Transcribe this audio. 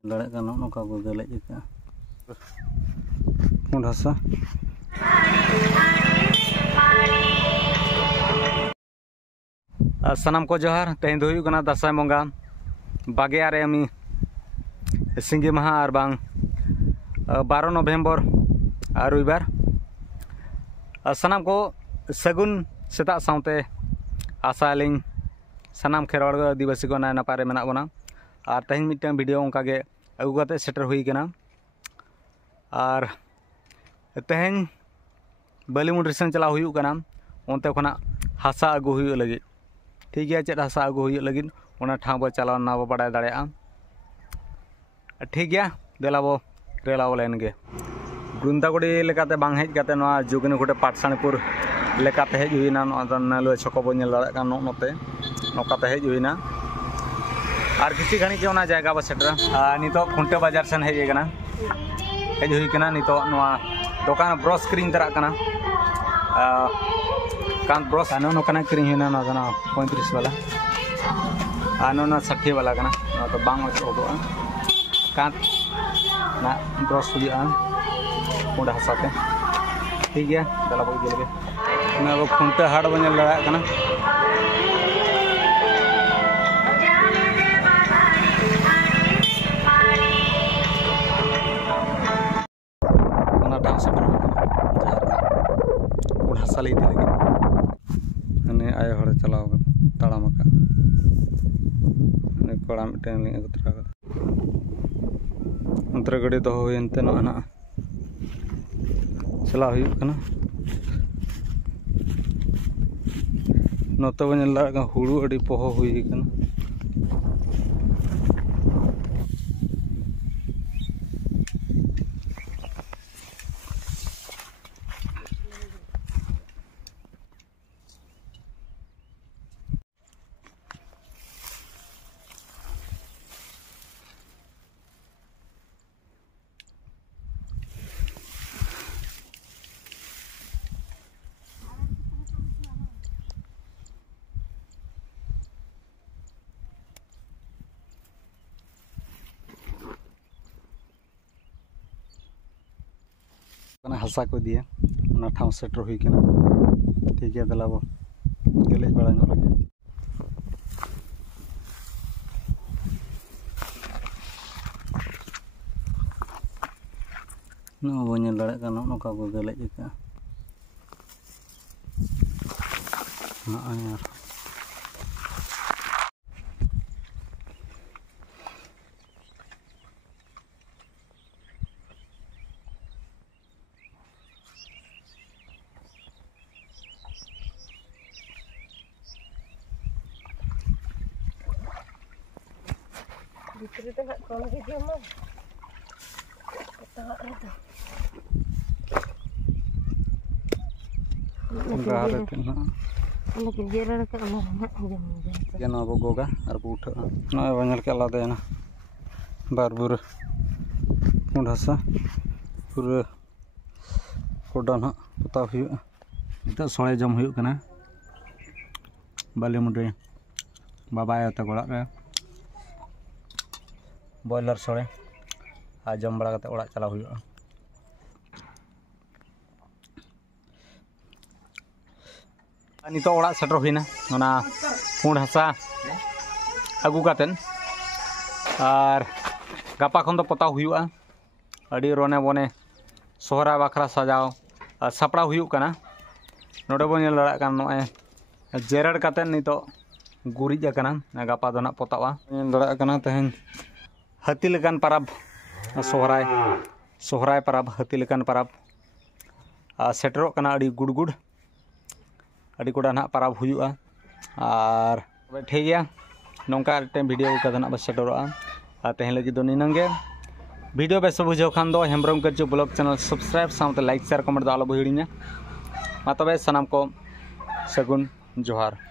Darat kan noka ko gelek juga. Mundasa. Sanam ko johar tehin do huyu kana dasai monga bage are ami singi maha ar bang 12 November ruibar sanam ko sagun setak saute asaling sanam kherwal adivasi ko na napare menak bona ar tehin mitang video onka ge agu kate setter hui kana ar tehin Bollywood recent chala huyu kana onte khona hasa agu huyu lagi ठीक है check हसा अगू हुई लगिन उना ठाव बो चलाव ना बो बड़ा दाड़े ठीक है देला बो रेलाव लेन गे गुंदागुड़ी लेकाते बांग हेज काते नोआ जुगनीगुड़ी पाठसाणीपुर लेकाते हेज हुईना नालुआ छको बो नेल दाड़े कान नोते नोकाते हेज हुईना आर किसी घणी के ओना जायगा बो सेटर नितो खुंटे बाजार सेन हेज कना हेज हुई कना नितो नोआ दुकान ब्रश क्रीम तरा कना कान ब्रश आनो नो कना क्रीम हिना ना कना 35 वाला आनो ना 60 वाला कना ना तो बांग ओदो कान ना ब्रश हुई उडा हसाते ठीक है दला बो गेलगे ना वो खुंटे हाड़ बनेल लड़ा कना ना टांग से उडा हसा ले दिलगे आयो हड़े चलाव ताड़ाम कड़ा मिट्टन अगु तरा अंतरे गाड़ी दो होते ना चलाव नोते बन हुड़ू अड़ी पोहो हुई हसा को दिए ठाव सेटर हुई ठीक है दला बो गेलेज बड़ा लगे बो नेल दाड़े नोका को गेलेज यार Cerita kalau video mah ketawa itu. Enggak ada kena. Anak kejaran ke anak jam. Jangan apa goga, harus udah. Nah banyak ke alat ya na. Barbur, mudasa, pura, kodan ha, putah hiu. Itu soalnya jam hiu kena. Balik muda, baba ya tak golak ya. बॉयलर सोड़े आ जम बड़ा कते ओड़ा चला हुई नितो ओड़ा सेटर हुईना ओना पुंड हसा अगू कातेन आर गापा खन दो पता हुईआ अडी रोने बोने सोहरा बाखरा सजाव सपड़ा हुई कना नोडे बो नेल लड़ा कान नोए जेरड़ कातेन नितो गुरिज कना गापा दो ना पतावा नेल लड़ा कना तेहन हाथी लेकान परब सोहराय सोहराय परब हाथी लेकान परब सेटरों कना अड़ी गुड़ अड़ी कोड़ा ना परब हुआ और ठीक है नौका वीडियो का ना सेटरों तेहन लगी दो निनंगे वीडियो बेस बुझे खान दो हेम्ब्रम करचो ब्लॉग चैनल सब्सक्राइब साथ लाइक शेयर कमेंट दो आलो हिड़ीना मा तबे सनाम को सगुन जोहार।